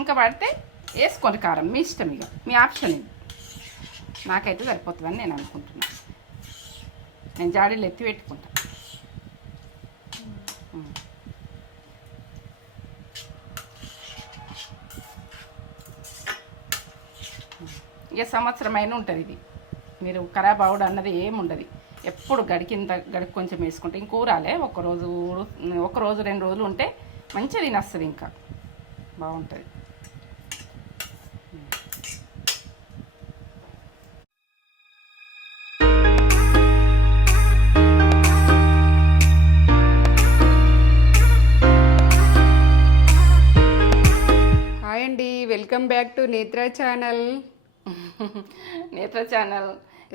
ఇంకా పడితే వేసుకోండి కారం. మీ ఇష్టం ఇక. మీ ఆప్షన్ ఇది. నాకైతే సరిపోతుందని నేను అనుకుంటున్నాను నేను జాడీలు ఎత్తి పెట్టుకుంటాను ఇక సంవత్సరం అయినా ఉంటుంది ఇది. మీరు ఖరాబ్ అవడం అన్నది ఏముండదు. ఎప్పుడు గడికింత గడికి కొంచెం వేసుకుంటే ఇంకూ రాలే. ఒకరోజు ఒకరోజు ఒక రోజు రెండు రోజులు ఉంటే మంచిగా తినేస్తుంది ఇంకా. బాగుంటుంది. Back to Netra channel. Netra channel.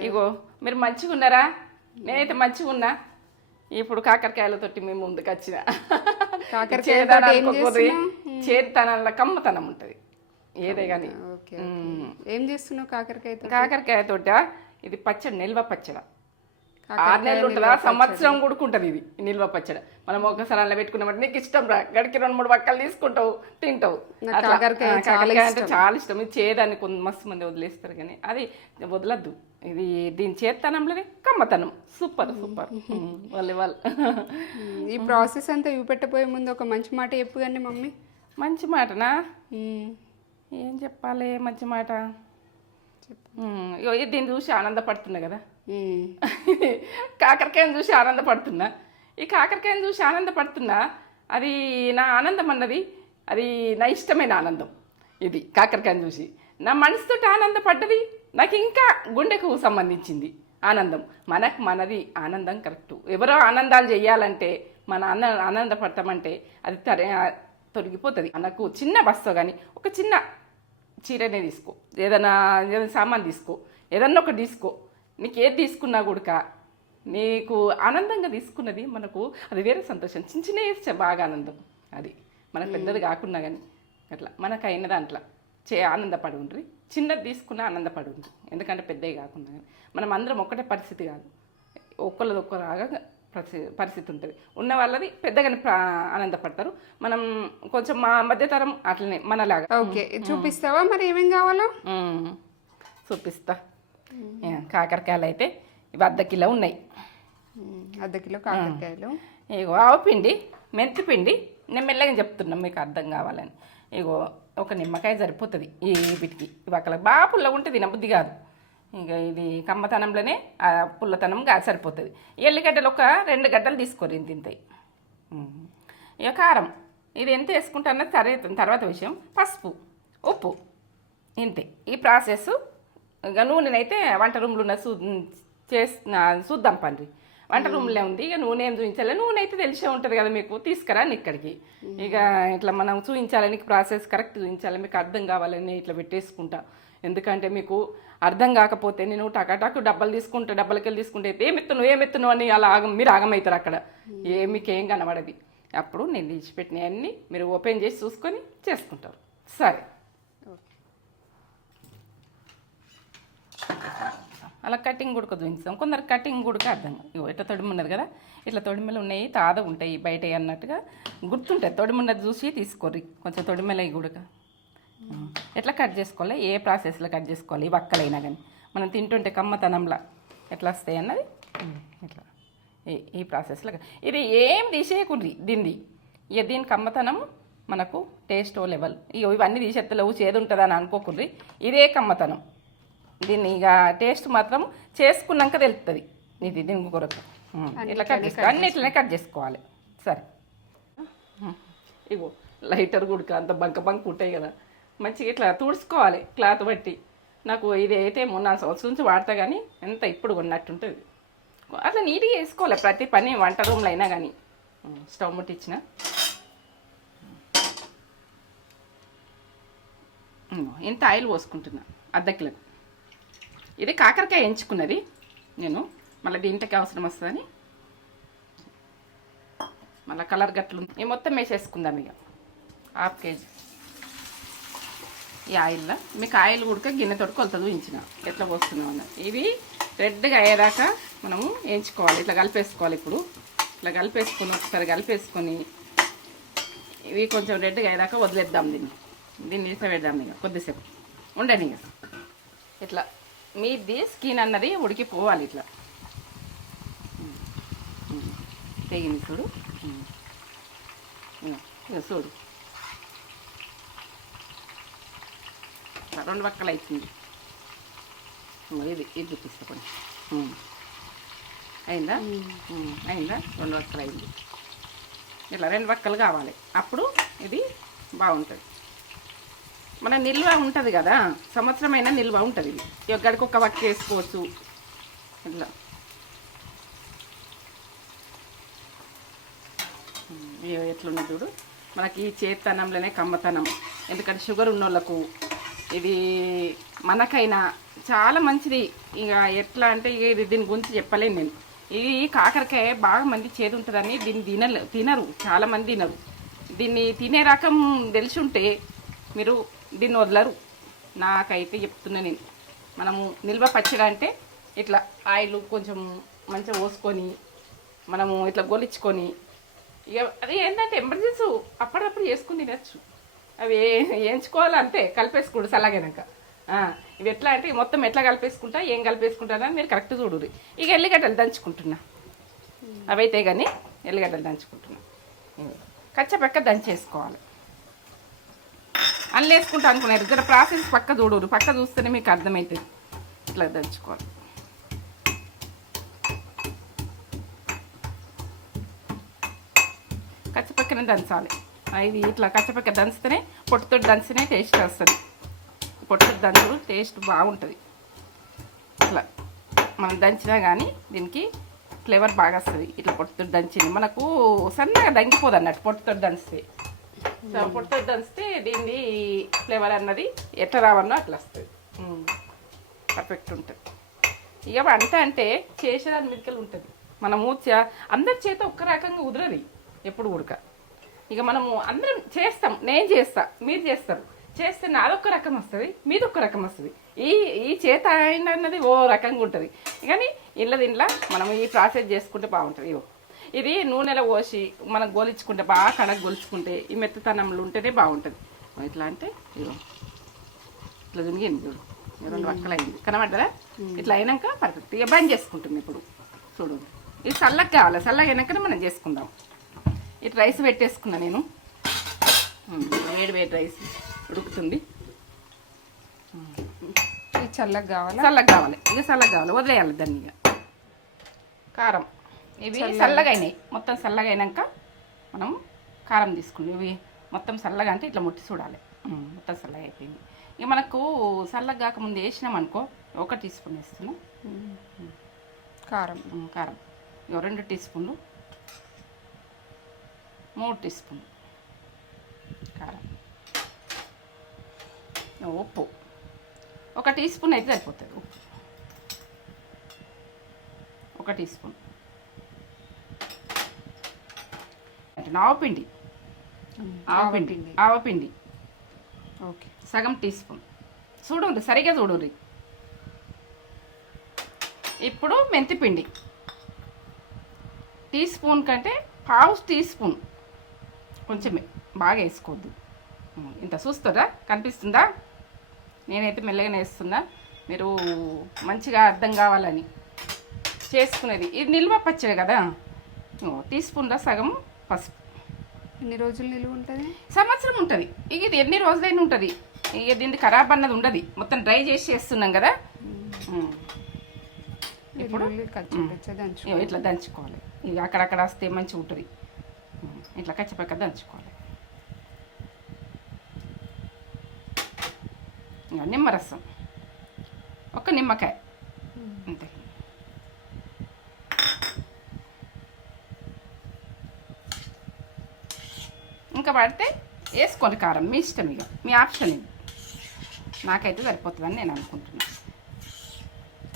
ఇగో మీరు మంచిగా ఉన్నారా? నేనైతే మంచిగా ఉన్నా. ఇప్పుడు కాకరకాయలతోటి మేము ముందుకు వచ్చిన. చేతనంలో కమ్మతనం ఉంటుంది. ఏదే కానీ ఓకే ఏం చేస్తున్నావు కాకరకాయతో కాకరకాయతోట ఇది పచ్చడి నిల్వ పచ్చడ. ఆరు నెలలు ఉంటుందా? సంవత్సరం కూడుకుంటుంది ఇది నిల్వ పచ్చడ. మనం ఒకసారి అలా పెట్టుకున్నామంటే నీకు ఇష్టం రా. గడికి రెండు మూడు వక్కలు తీసుకుంటావు తింటావు. కాకరకాయ అంటే చాలా ఇష్టం. ఇది చేయదాన్ని కొంత మస్తు మంది వదిలేస్తారు కానీ అది వదలద్దు. ఇది దీని చేతనంలోనే కమ్మతనం. Super super. వాళ్ళు వాళ్ళు ఈ ప్రాసెస్ అంతా చూపెట్టబోయే ముందు ఒక మంచి మాట చెప్పు కానీ మమ్మీ. మంచి మాటనా. ఏం చెప్పాలి మంచి మాట? దీన్ని చూసి ఆనందపడుతున్నా కదా. కాకరకాయను చూసి ఆనందపడుతున్నా. ఈ కాకరకాయను చూసి ఆనందపడుతున్నా అది నా ఆనందం అన్నది అది నా ఇష్టమైన ఆనందం. ఇది కాకరకాయను చూసి. నా మనసుతో ఆనందపడ్డది నాకు ఇంకా గుండెకు సంబంధించింది ఆనందం. మనకు మనది ఆనందం కరెక్ట్. ఎవరో ఆనందాలు చేయాలంటే మన ఆన ఆనందపడతామంటే అది తర తొలగిపోతుంది. మనకు చిన్న బస్తో కానీ ఒక చిన్న చీరనే తీసుకో. ఏదైనా ఏదైనా సామాన్ తీసుకో. ఏదన్నా ఒకటి తీసుకో. నీకు ఏది తీసుకున్నా కూడా నీకు ఆనందంగా తీసుకున్నది మనకు అది వేరే సంతోషం. చిన్న చిన్న వేస్తే బాగా ఆనందం. అది మనకు పెద్దది కాకున్నా కానీ అట్లా మనకు అయిన దాంట్లో చే ఆనందపడి ఉండ్రి చిన్నది తీసుకున్నా ఆనందపడి ఉండ్రి ఎందుకంటే పెద్దవి కాకుండా కానీ మనం అందరం ఒక్కటే పరిస్థితి కాదు. ఒక్కళ్ళది ఒక్కలాగా పరిస్థితి పరిస్థితి ఉంటుంది. ఉన్న వాళ్ళది పెద్దగానే ప్రా ఆనందపడతారు. మనం కొంచెం మా మధ్యతరం అట్లనే మనలాగా. ఓకే. చూపిస్తావా మరి ఏమేం కావాలో. చూపిస్తా. కాకరకాయలు అయితే ఇవి అర్ధ కిలో ఉన్నాయి. అర్ధ కిలో కాకరకాయలు. ఇగో ఆవు పిండి మెంతి పిండి నేను మెల్లగా చెప్తున్నా మీకు అర్థం కావాలని. ఇగో ఒక నిమ్మకాయ సరిపోతుంది ఈ వీటికి. ఇవి అక్కడ బాగా పుల్లగా ఉంటే తినబుద్ధి కాదు. ఇక ఇది కమ్మతనంలోనే ఆ పుల్లతనం గా సరిపోతుంది. ఎల్లిగడ్డలు ఒక రెండు గడ్డలు తీసుకోరు ఇంత ఇంత. ఇక కారం ఇది ఎంత వేసుకుంటానో సరే తర్వాత విషయం. పసుపు ఉప్పు ఇంతే. ఈ ప్రాసెస్ ఇక నూనెనైతే వంట రూమ్లో ఉన్న చూ చేస్తున్న చూద్దాం పండ్రి. వంట రూమ్లో ఉంది ఇక నూనె ఏం చూపించాలి నూనె అయితే తెలిసే ఉంటుంది కదా మీకు తీసుకురాని ఇక్కడికి. ఇక ఇట్లా మనం చూపించాలని ప్రాసెస్ కరెక్ట్ చూపించాలి మీకు అర్థం కావాలని ఇట్లా పెట్టేసుకుంటా. ఎందుకంటే మీకు అర్థం కాకపోతే నేను టకాటాకు డబ్బలు తీసుకుంటే డబ్బలకి వెళ్ళి తీసుకుంటే ఏమెత్తును ఏమెత్తును అని అలా ఆగం మీరు ఆగమవుతారు అక్కడ. ఏ మీకు ఏం కనబడది. అప్పుడు నేను తీసిపెట్టినవన్నీ మీరు ఓపెన్ చేసి చూసుకొని చేసుకుంటారు. సరే. అలా కటింగ్ గుడక చూపించాం కొందరు కటింగ్ గుడక అర్థం. ఇగో ఇట్లా తొడిమి ఉన్నది కదా? ఇట్లా తొడిమెలు ఉన్నాయి తాద ఉంటాయి బయట అన్నట్టుగా గుర్తుంటాయి. తొడిమున్నది చూసి తీసుకోర్రి. కొంచెం తొడిమెల గుడక. ఎట్లా కట్ చేసుకోవాలి? ఏ ప్రాసెస్లో కట్ చేసుకోవాలి? ఈ వక్కలైనా కానీ మనం తింటుంటే కమ్మతనంలా ఎట్లా వస్తాయి అన్నది? ఇట్లా. ఈ ప్రాసెస్లో ఇది ఏం తీసేయకుండ్రి దీన్ని. ఇక దీని కమ్మతనం మనకు టేస్ట్ లెవెల్. ఇవన్నీ తీసేత్తలేవు చేదు ఉంటుందని అనుకోకుండ్రి ఇదే కమ్మతనం. దీన్ని ఇక టేస్ట్ మాత్రం చేసుకున్నాక తెలుస్తుంది ఇది దీని కొరకు. ఇట్లా కట్ చేసుకో అన్నిట్లనే కట్ చేసుకోవాలి. సరే. ఇగో లైటర్ గుడిక అంత బంక బంక ఉంటాయి కదా. మంచిగా ఇట్లా తుడుచుకోవాలి క్లాత్ బట్టి. నాకు ఇది అయితే మొన్న సంవత్సరం నుంచి వాడతా కానీ ఎంత ఇప్పుడు కొన్నట్టుంటుంది. అట్లా నీట్గా వేసుకోవాలి ప్రతి పని వంట రూమ్లో అయినా కానీ. స్టవ్ ముట్టించిన ఇంత ఆయిల్ పోసుకుంటున్నా. అర్ధ కిలో. ఇది కాకరకాయ ఎంచుకున్నది. నేను మళ్ళీ దీంట్లోకి అవసరం వస్తుందని. మళ్ళీ కలర్ గట్లు ఈ మొత్తం వేసేసుకుందాం ఇక. Half KG. ఈ ఆయిల్లో మీకు ఆయిల్ ఉడక గిన్నెతోటి కొలతలు ఉంచిన ఎట్లా పోస్తున్నాం అన్న. ఇవి రెడ్గా అయ్యేదాకా మనము వేయించుకోవాలి ఇట్లా కలిపేసుకోవాలి ఇప్పుడు. ఇట్లా కలిపేసుకొని ఒకసారి కలిపేసుకొని ఇవి కొంచెం రెడ్గా అయ్యేదాకా వదిలేద్దాం దీన్ని. దీన్ని తీసే పెడదాం ఇక. కొద్దిసేపు. ఉండండి ఇక ఇట్లా. మీది స్కిన్ అన్నది ఉడికిపోవాలి ఇట్లా. తెగింది చూడు. చూడు. రెండు పక్కలు అవుతుంది ఇది ఇది చూపిస్తా కొంచెం. ఉమ్. అయిందా. అయిందా? రెండు పక్కలు అయింది. ఇట్లా రెండు పక్కలు కావాలి. అప్పుడు ఇది బాగుంటుంది. మన నిల్వ ఉంటుంది కదా సంవత్సరమైన నిల్వ ఉంటుంది ఇది. ఎక్కడికి ఒక వక్క వేసుకోవచ్చు. ఇట్లా. ఉమ్, చూడు. మనకి ఈ చేతనంలోనే కమ్మతనం. ఎందుకంటే షుగర్ ఉన్నోళ్ళకు ఇది మనకైనా చాలా మంచిది. ఇక ఎట్లా అంటే ఇక ఇది దీని గురించి చెప్పలేను నేను. ఇది కాకరకాయ బాగా మంది చేదు ఉంటుందని దీన్ని తినలే తినరు. చాలామంది తినరు. దీన్ని తినే రకం తెలిసి ఉంటే మీరు దీన్ని వదలరు. నాకైతే చెప్తున్నా నేను. మనము నిల్వ పచ్చడి అంటే ఇట్లా ఆయిల్ కొంచెం మంచిగా పోసుకొని మనము ఇట్లా గొలిచుకొని ఇక అది ఏంటంటే ఎమర్జెన్సీ అప్పటికప్పుడు చేసుకుని తినచ్చు. అవి ఏ- వేయించుకోవాలి అంతే కలిపేసుకోడు చల్లగానాక ఇవి ఎట్లా అంటే మొత్తం ఎట్లా కలిపేసుకుంటా ఏం కలిపేసుకుంటారా మీరు కరెక్ట్ చూడుర్రి. ఇక ఎల్లిగడ్డలు దంచుకుంటున్నా. అవైతే కానీ ఎల్లిగడ్డలు దంచుకుంటున్నా. కచ్చపెక్క దంచేసుకోవాలి. అల్లేసుకుంటా అనుకున్నారు. ఇక్కడ ప్రాసెస్ పక్క చూడరు. పక్క చూస్తేనే మీకు అర్థమవుతుంది ఇట్లా దంచుకోవాలి. కచ్చపక్కనే దంచాలి. ఇది ఇట్లా కచ్చపక్క దంచితేనే పొట్టుతో దంచినే టేస్ట్ వస్తుంది. పొట్టు దంచుడు టేస్ట్ బాగుంటుంది. ఇట్లా మనం దంచినా కానీ దీనికి ఫ్లేవర్ బాగా వస్తుంది. ఇట్లా పొట్టుతో దంచింది మనకు సన్నగా దంగిపోదు అన్నట్టు పొట్టుతో దంచితే. సో పొట్టుతో దంచితే దీన్ని ఫ్లేవర్ అన్నది ఎట్లా రావన్నో అట్లా వస్తుంది. పర్ఫెక్ట్ ఉంటుంది. ఇక వంట అంటే చేసేదాని మీదకెళ్ళి ఉంటుంది. మనము అందరి చేత ఒక్క రకంగా కుదరది ఎప్పుడు ఉడక. ఇక మనము అందరం చేస్తాం నేను చేస్తా మీరు చేస్తారు. చేస్తే నాదొక్క రకం వస్తుంది మీదొక్క రకం వస్తుంది. ఈ ఈ చేత అయిన అన్నది ఓ రకంగా ఉంటుంది. కానీ ఇళ్ళ దీంట్లో మనం ఈ ప్రాసెస్ చేసుకుంటే బాగుంటుంది. ఇగో ఇది నూనెలో పోసి మనం గోలించుకుంటే బాగా కడగ గొలుచుకుంటే ఈ మెత్తతనంలో ఉంటేనే బాగుంటుంది. ఇట్లా అంటే ఇట్లా దునిగింది చూడు. రెండు పక్కలు అయింది కనబడ్డదా? ఇట్లా అయినాక పర్ఫెక్ట్ ఇక బంద్ చేసుకుంటుంది ఇప్పుడు. చూడు. ఇది చల్లగా కావాలి. చల్లగా అయినాకనే మనం చేసుకుందాం. ఇటు రైస్ పెట్టేసుకున్నా నేను. వేడి వేడి రైస్ ఉడుకుతుంది. ఇది చల్లగా కావాలా? చల్లగా కావాలి. ఇక చల్లగా కావాలి. వదిలేయాలి దాన్ని కారం. ఇవి చల్లగా అయినాయి మొత్తం చల్లగా అయినాక మనం కారం తీసుకున్నాం. ఇవి మొత్తం చల్లగా అంటే ఇట్లా ముట్టి చూడాలి. మొత్తం చల్లగా అయిపోయింది ఇక మనకు చల్లగా కాకముందు వేసినాం అనుకో ఒక టీ స్పూన్ వేస్తున్నాం. కారం. కారం. ఇక రెండు టీ స్పూన్లు. మూడు టీ స్పూన్లు కారం. ఉప్పు. ఒక టీ స్పూన్ అయితే సరిపోతుంది ఉప్పు. ఒక టీ స్పూన్. ఆవపిండి ఆవపిండి. ఆవపిండి ఓకే. సగం టీ స్పూన్. చూడండి సరిగా చూడండి. ఇప్పుడు మెంతిపిండి. టీ స్పూన్ కంటే పావు టీ స్పూన్. కొంచెమే బాగా వేసుకోవద్దు. ఇంత చూస్తారా? కనిపిస్తుందా? నేనైతే మెల్లగానే వేస్తున్నా. మీరు మంచిగా అర్థం కావాలని చేసుకునేది. ఇది నిల్వ పచ్చడి కదా? టీ స్పూన్లో సగం పసుపు. ఎన్ని రోజులు నిలువ ఉంటుంది? సంవత్సరం ఉంటుంది. ఇక ఇది ఎన్ని రోజులైనా ఉంటుంది. ఇక దీనికి ఖరాబ్ అన్నది ఉండదు. మొత్తం డ్రై చేసి చేస్తున్నాం కదా. ఇప్పుడు? ఇట్లా దంచుకోవాలి. ఇక అక్కడక్కడ వస్తే మంచిగా ఉంటుంది. ఇట్లా కచ్చపక్క దంచుకోవాలి. నిమ్మరసం ఒక నిమ్మకాయ. అంతే ఇంకా పడితే వేసుకోండి కారం. మీ ఇష్టం ఇక. మీ ఆప్షన్ ఇది. నాకైతే సరిపోతుందని నేను అనుకుంటున్నాను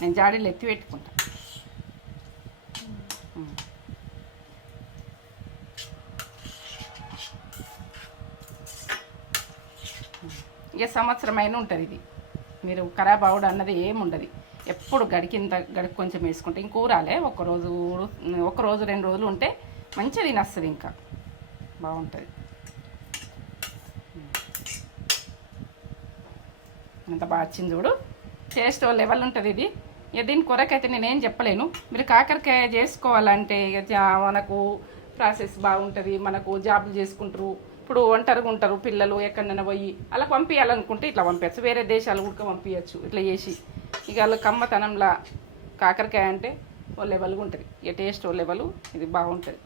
నేను జాడీలు ఎత్తి పెట్టుకుంటాను ఇక సంవత్సరం అయినా ఉంటుంది ఇది. మీరు ఖరాబ్ అవడం అన్నది ఏముండదు. ఎప్పుడు గడికింత గడికి కొంచెం వేసుకుంటే ఇంక ఒకరోజు ఒక రోజు ఒక రోజు రెండు రోజులు ఉంటే మంచిగా తినస్తుంది ఇంకా. బాగుంటుంది. ఎంత బాగా వచ్చింది చూడు. టేస్ట్ లెవెల్ ఉంటుంది ఇది. ఇక దీని కొరకైతే నేనేం చెప్పలేను. మీరు కాకరకాయ చేసుకోవాలంటే ఇక జా- మనకు ప్రాసెస్ బాగుంటుంది. మనకు జాబులు చేసుకుంటారు. ఇప్పుడు ఒంటరిగా ఉంటారు పిల్లలు ఎక్కడైనా పోయి. అలా పంపించాలనుకుంటే ఇట్లా పంపించచ్చు వేరే దేశాలు కూడా పంపించచ్చు ఇట్లా చేసి. ఇక వాళ్ళ కమ్మతనంలా కాకరకాయ అంటే ఓ లెవెల్గా ఉంటుంది. ఇక టేస్ట్ ఓ లెవెల్ ఇది బాగుంటుంది.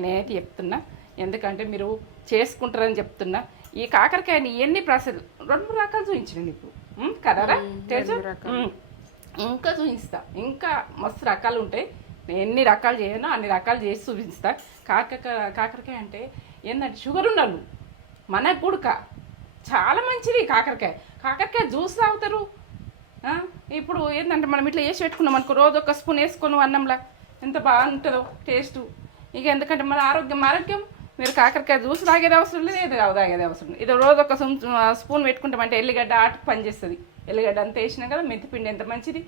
నేనైతే చెప్తున్నా. ఎందుకంటే మీరు చేసుకుంటారని చెప్తున్నా. ఈ కాకరకాయని ఎన్ని ప్రాసెస్ రెండు మూడు రకాలు చూపించిన నీకు కదరా తెలుసు. ఇంకా చూపిస్తా. ఇంకా మస్తు రకాలు ఉంటాయి. నేను ఎన్ని రకాలు చేయను అన్ని రకాలు చేసి చూపిస్తా. కాకరకాయ కాకరకాయ అంటే ఏంటంటే షుగర్ ఉన్నాను మన గుడక. చాలా మంచిది కాకరకాయ. కాకరకాయ జ్యూస్ తాగుతారు. ఇప్పుడు ఏంటంటే మనం ఇట్లా వేసి పెట్టుకున్నాం అనుకో రోజు ఒక స్పూన్ వేసుకొని అన్నంలా. ఎంత బాగుంటుందో టేస్ట్. ఇక ఎందుకంటే మన ఆరోగ్యం ఆరోగ్యం మీరు కాకరకాయ జ్యూస్ తాగేది అవసరం లేదు ఏది తాగేది అవసరం లేదు. ఇది రోజు ఒక స్పూన్ పెట్టుకుంటామంటే ఎల్లిగడ్డ ఆటకు పనిచేస్తుంది ఎల్లిగడ్డ అంతా వేసినాం కదా మెంతిపిండి ఎంత మంచిది?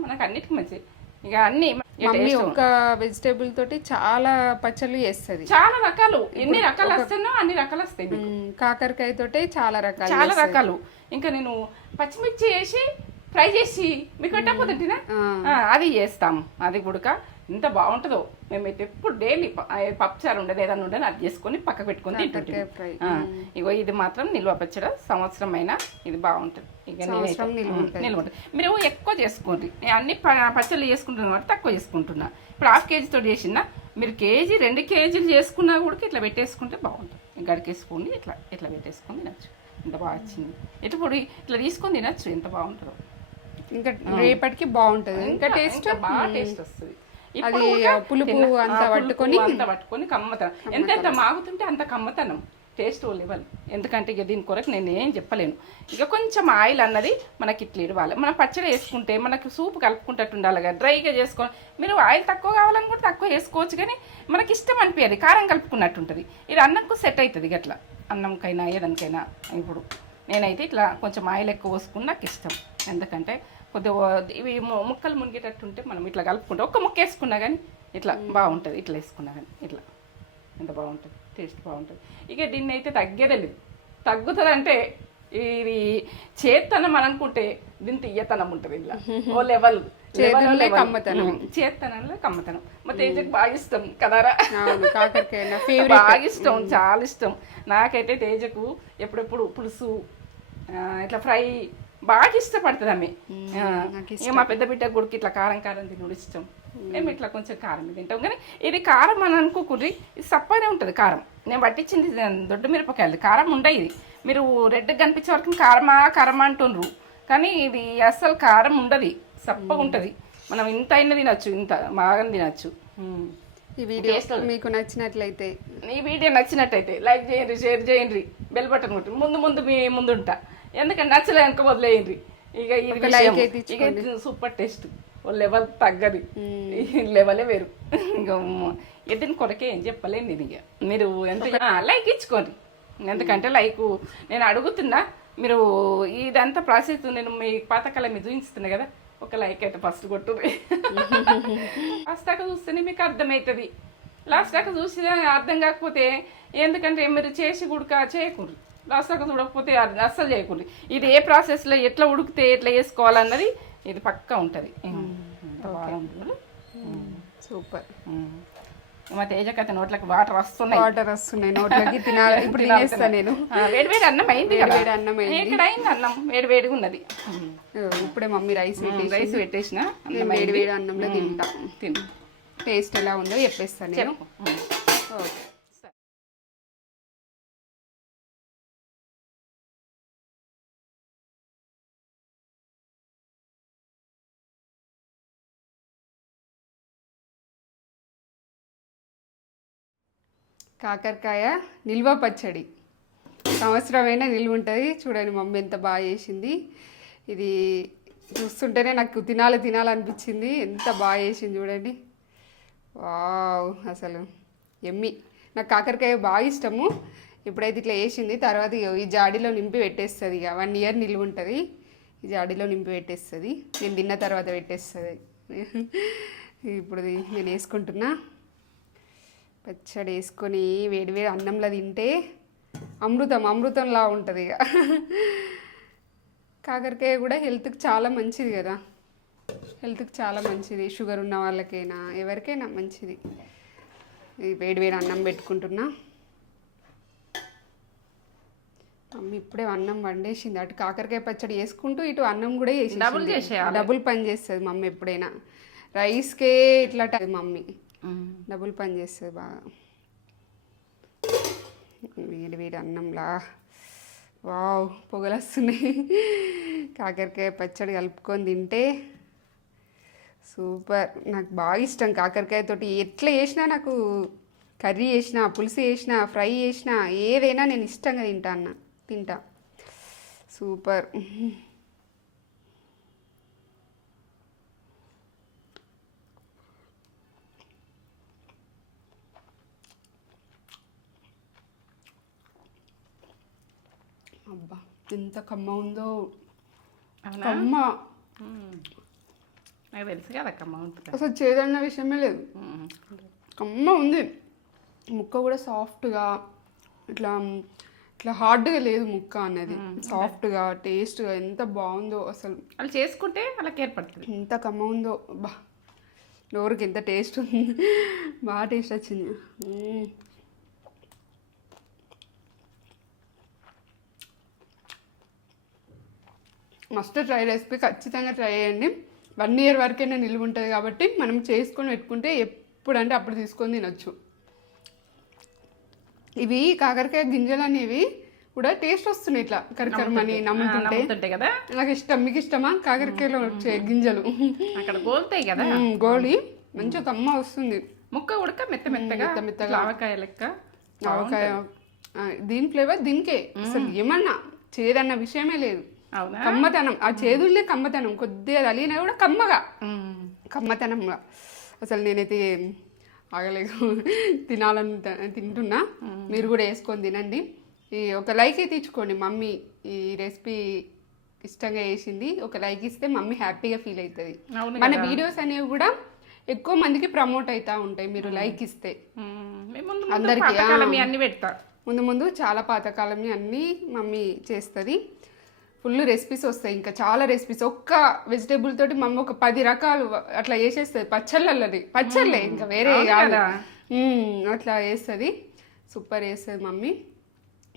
మనకు అన్నిటికీ మంచిది. ఇక అన్ని మమ్మీ ఒక్క వెజిటేబుల్ తోటి చాలా పచ్చళ్ళు చేస్తుంది. చాలా రకాలు. ఎన్ని రకాలు వస్తాయో అన్ని రకాలు వస్తాయి. కాకరకాయ తోటే చాలా రకాలు చాలా రకాలు. ఇంకా నేను పచ్చిమిర్చి వేసి ఫ్రై చేసి మీకు పెట్టకపోతుంటేనా. అది చేస్తాం. అది గుడక ఎంత బాగుంటుందో. మేమైతే ఎప్పుడు డైలీ పప్పుచారు ఉండదు ఏదైనా ఉండదు అది చేసుకొని పక్క పెట్టుకొని తింటుంటాం ఇగో ఇది మాత్రం నిల్వ పచ్చడ సంవత్సరం అయినా ఇది బాగుంటుంది. ఇక నిల్వ ఉంటుంది. మీరు ఎక్కువ చేసుకోండి. నేను అన్ని పచ్చళ్ళు చేసుకుంటున్నాను కాబట్టి తక్కువ చేసుకుంటున్నా. ఇప్పుడు హాఫ్ కేజీతో చేసిన మీరు కేజీ రెండు కేజీలు చేసుకున్నా కూడా ఇట్లా పెట్టేసుకుంటే బాగుంటుంది. గడికేసుకొని ఇట్లా ఇట్లా పెట్టేసుకొని తినచ్చు. ఎంత బాగా వచ్చింది. ఇప్పుడు ఇట్లా తీసుకొని తినచ్చు ఎంత బాగుంటుందో. ఇంకా రేపటికి బాగుంటది. ఇంకా టేస్ట్ బాగా టేస్ట్ వస్తుంది. అది పులుపు అంతా పట్టుకొని అంతా పట్టుకొని కమ్మతనం. ఎంతెంత మాగుతుంటే అంత కమ్మతనం. టేస్ట్ లెవెల్ ఎందుకంటే ఇక దీని కొరకు నేను ఏం చెప్పలేను. ఇక కొంచెం ఆయిల్ అన్నది మనకి ఇట్లా ఇవ్వాలి మనం పచ్చడి వేసుకుంటే మనకు సూప్ కలుపుకుంటట్టు ఉండాలి కదా. డ్రైగా చేసుకోవాలి మీరు ఆయిల్ తక్కువ కావాలని కూడా తక్కువ వేసుకోవచ్చు కానీ మనకి ఇష్టం అనిపించదు. కారం కలుపుకున్నట్టు ఉంటుంది. ఇది అన్నంకు సెట్ అవుతుంది గట్లా అన్నంకైనా ఏదానికైనా ఇప్పుడు. నేనైతే ఇట్లా కొంచెం ఆయిల్ ఎక్కువ పోసుకుని నాకు ఇష్టం. ఎందుకంటే కొద్దిగా ఇవి ముక్కలు మునిగేటట్టు ఉంటే మనం ఇట్లా కలుపుకుంటాం. ఒక్క ముక్క వేసుకున్నా కానీ ఇట్లా బాగుంటుంది. ఇట్లా వేసుకున్నా కానీ ఇట్లా. ఎంత బాగుంటుంది? టేస్ట్ బాగుంటుంది. ఇక దీన్ని అయితే తగ్గేదే లేదు తగ్గుతుంది అంటే ఇది చేత్తనం అని అనుకుంటే దీని తీయతనం ఉంటుంది ఇలా ఓ లెవెల్. కమ్మతనం. చేత్తనంలో కమ్మతనం. మా తేజకు బాగా ఇష్టం కదరా. బాగా ఇష్టం చాలా ఇష్టం. నాకైతే తేజకు ఎప్పుడెప్పుడు పులుసు ఇట్లా ఫ్రై బాగా ఇష్టపడుతుంది ఆమె. ఇక మా పెద్ద బిడ్డ గుడికి ఇట్లా కారం కారం తినడు ఇష్టం. మేము. ఇట్లా కొంచెం కారం తింటాం. కానీ ఇది కారం అని అనుకోకుర్రి ఇది సప్పనే ఉంటుంది కారం. నేను పట్టించింది దొడ్డు మిరపకాయలు. కారం ఉండే ఇది. మీరు రెడ్ కనిపించే వరకు కారమా కారమా అంటుండ్రు. కానీ ఇది అస్సలు కారం ఉండదు. సప్పగా ఉంటుంది. మనం ఇంత అయినా తినచ్చు ఇంత బాగా తినచ్చు. ఈ వీడియో మీకు నచ్చినట్లయితే. ఈ వీడియో నచ్చినట్టయితే లైక్ చేయండి షేర్ చేయండి బెల్ బటన్ కొట్టి ముందు ముందు మీ ముందు ఉంటా ఎందుకంటే నచ్చలే అనుకో వదిలేయండి. ఇక. ఇక సూపర్ టేస్ట్ ఓ లెవెల్ తగ్గది. ఈ లెవెలే వేరు. ఇంకా ఎదిన కొరకే ఏం చెప్పలేను నేను ఇక. మీరు ఎంత లైక్ ఇచ్చుకోండి. ఎందుకంటే లైక్ నేను అడుగుతున్నా మీరు ఇదంతా ప్రాసెస్ నేను మీ పాతకాలం మీద చూపిస్తున్నా కదా ఒక లైక్ అయితే ఫస్ట్ కొట్టుర్రి ఫస్ట్ దాకా చూస్తేనే మీకు అర్థమవుతుంది లాస్ట్ దాకా చూసి అర్థం కాకపోతే ఎందుకంటే మీరు చేసి గుడక చేయకూడదు. లాస్ట్ దాకా చూడకపోతే అస్సలు చేయకూడదు ఇది ఏ ప్రాసెస్లో ఎట్లా ఉడికితే ఎట్లా వేసుకోవాలన్నది ఇది పక్కా ఉంటుంది. సూపర్. మా తేజ కథ నోట్లకు వాటర్ వస్తున్నాయి. వాటర్ వస్తున్నాయి. నోట్లోకి తినాలి ఇప్పుడు తినేస్తా నేను. వేడి వేడి అన్నం అయింది వేడి అన్నం అయింది. ఇక్కడ అయింది అన్నం? వేడి వేడిగా ఉన్నది. ఇప్పుడే మమ్మీ రైస్ రైస్ పెట్టేసిన. వేడి వేడి అన్నంలో తింటా. తిను. టేస్ట్ ఎలా ఉందో చెప్పేస్తాను నేను. ఓకే. కాకరకాయ నిల్వ పచ్చడి. సంవత్సరమైనా నిల్వ ఉంటుంది. చూడండి మమ్మీ ఎంత బాగా చేసింది. ఇది చూస్తుంటేనే నాకు తినాలి తినాలనిపించింది ఎంత బాగా చేసింది చూడండి. వావ్ అసలు ఎమ్మి. నాకు కాకరకాయ బాగా ఇష్టము. ఇప్పుడైతే ఇట్లా వేసింది తర్వాత ఈ జాడీలో నింపి పెట్టేస్తుంది ఇక వన్ ఇయర్ నిల్వ ఉంటుంది. ఈ జాడీలో నింపి పెట్టేస్తుంది. నేను తిన్న తర్వాత పెట్టేస్తుంది. ఇప్పుడు నేను వేసుకుంటున్నా. పచ్చడి వేసుకొని వేడి వేడి అన్నంలో తింటే అమృతం అమృతంలా ఉంటుంది ఇక. కాకరకాయ కూడా హెల్త్కి చాలా మంచిది కదా. హెల్త్కి చాలా మంచిది. షుగర్ ఉన్న వాళ్ళకైనా ఎవరికైనా మంచిది. వేడి వేడి అన్నం పెట్టుకుంటున్నా. మమ్మీ ఇప్పుడే అన్నం వండేసింది. అటు కాకరకాయ పచ్చడి వేసుకుంటూ ఇటు అన్నం కూడా వేసేసింది. డబుల్ చేసేయాలి. డబుల్ పని చేస్తుంది మమ్మీ ఎప్పుడైనా. రైస్కే ఇట్లా మమ్మీ. డబుల్ పని చేస్తుంది బాగా. వేడి వేడి అన్నంలా. వావ్ పొగలొస్తున్నాయి. కాకరకాయ పచ్చడి కలుపుకొని తింటే సూపర్. నాకు బాగా ఇష్టం కాకరకాయతోటి ఎట్లా చేసినా నాకు కర్రీ చేసినా పులుసు చేసినా ఫ్రై చేసినా ఏదైనా నేను ఇష్టంగా తింటా అన్న తింటా. సూపర్. ఎంత కమ్మ ఉందో? కమ్మ. మ్మ్. నాకు తెలుసు కదా అక్క ఉంటుంది అసలు చేదన్న విషయమే లేదు. కమ్మ ఉంది. ముక్క కూడా సాఫ్ట్గా ఇట్లా ఇట్లా హార్డ్గా లేదు ముక్క అనేది. సాఫ్ట్గా టేస్ట్గా ఎంత బాగుందో అసలు. వాళ్ళు చేసుకుంటే వాళ్ళకి ఏర్పడుతుంది. ఎంత కమ్మ ఉందో. బా. నోరుకి ఎంత టేస్ట్ ఉంది. బాగా టేస్ట్ వచ్చింది. మస్ట్ ట్రై రెసిపీ ఖచ్చితంగా ట్రై చేయండి. వన్ ఇయర్ వరకైనా నిలువ ఉంటుంది కాబట్టి మనం చేసుకొని పెట్టుకుంటే ఎప్పుడంటే అప్పుడు తీసుకొని తినొచ్చు. ఇవి కాకరకాయ గింజలు అనేవి కూడా టేస్ట్ వస్తున్నాయి ఇట్లా. కరికరమని నమ్ముతుంటే. నమ్ముతుంటే. కదా? నాకు ఇష్టం మీకు ఇష్టమా? కాకరకాయలో వచ్చే గింజలు. అక్కడ గోలుతాయి కదా? గోళి మంచిగా కమ్మ వస్తుంది. ముక్క ఉడక మెత్త మెత్తగా? మెత్త మెత్తగా. లావకాయ లెక్క? ఆవకాయ దీని ఫ్లేవర్ దీనికే. అసలు ఏమన్నా చేదన్న విషయమే లేదు. కమ్మతనం. ఆ చేదుల్లే కమ్మతనం. కొద్దిగా తలిగినా కూడా కమ్మగా. మ్మ్. కమ్మతనంగా. అసలు నేనైతే ఆగలేదు. తినాలని తింటున్నా. మీరు కూడా వేసుకొని తినండి. ఈ ఒక లైక్ అయితే ఇచ్చుకోండి మమ్మీ ఈ రెసిపీ ఇష్టంగా వేసింది ఒక లైక్ ఇస్తే మమ్మీ హ్యాపీగా ఫీల్ అవుతుంది. మన వీడియోస్ అనేవి కూడా ఎక్కువ మందికి ప్రమోట్ అవుతా ఉంటాయి. మీరు లైక్ ఇస్తే. అందరికీ, అన్ని పెడతా. ముందు ముందు చాలా పాతకాలం అన్నీ మమ్మీ చేస్తుంది. ఫుల్ రెసిపీస్ వస్తాయి. ఇంకా చాలా రెసిపీస్. ఒక్క వెజిటేబుల్ తోటి మమ్మీ ఒక పది రకాలు అట్లా చేసేస్తుంది. పచ్చళ్ళది. పచ్చళ్ళే ఇంకా వేరే అట్లా వేస్తుంది సూపర్ వేస్తుంది మమ్మీ.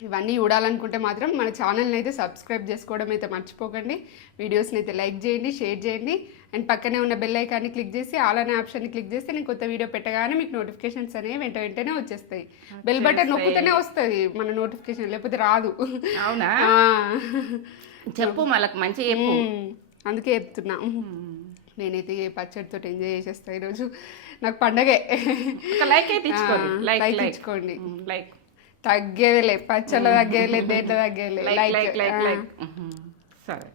ఇవన్నీ చూడాలనుకుంటే మాత్రం మన ఛానల్ని అయితే సబ్స్క్రైబ్ చేసుకోవడం అయితే మర్చిపోకండి. వీడియోస్ని అయితే లైక్ చేయండి షేర్ చేయండి. అండ్ పక్కనే ఉన్న బెల్ ఐకాన్ని క్లిక్ చేసి ఆల్ అనే ఆప్షన్ని క్లిక్ చేస్తే నేను కొత్త వీడియో పెట్టగానే మీకు నోటిఫికేషన్స్ అనేవి వెంట వెంటనే వచ్చేస్తాయి. బెల్ బటన్ నొక్కుతూనే వస్తుంది మన నోటిఫికేషన్ లేకపోతే రాదు. అవునా. చెప్పు వాళ్ళకి మంచి చెప్పు. అందుకే చెప్తున్నా. నేనైతే పచ్చడితో ఎంజాయ్ చేసేస్తా ఈరోజు. నాకు పండగే. లైక్ అయితే ఇచ్చుకోండి లైక్ ఇచ్చుకోండి. లైక్ తగ్గేదిలే పచ్చళ్ళ తగ్గేదిలే దేంట్లో తగ్గేదిలే. Like like. లైక్ సరే.